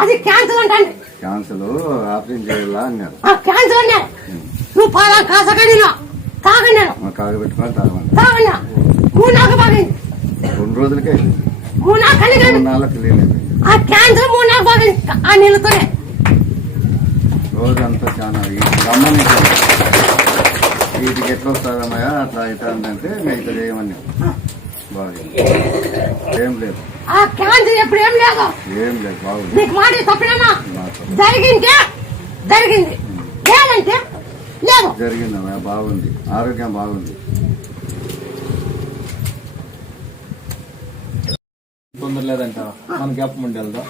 అది క్యాన్సర్ అంటే cancer operation చేయాలా అన్నారు. క్యాన్సర్ అన్నారు. నువ్వు పాల కాసకడినా తాగన్నాను, కాగబెట్టుకొని తాగమని తాగన్నా 3 బాగింది. 2 రోజులకే 3 నాలుగు లేదు. ఆ క్యాన్సర్ 3 బాగింది ఆ నీళ్ళతోనే. రోజంతా చాలా గమనించాలి. వీటికి ఎట్లా వస్తుందమ్మయ్యా అట్లా అవుతుందంటే మిగతా చేయమని బాగా ఏం లేదు. ఆ క్యాన్సర్ ఎప్పుడు ఏం లేదు, ఏం లేదు. బాగుంది. నీకు మాట తప్పినమ్మా. జరిగింటే జరిగింది, లేదంటే లేదు. జరిగిందమ్మా. బాగుంది, ఆరోగ్యం బాగుంది. తొందర లేదంట మనకి అప్పు ఉండేదో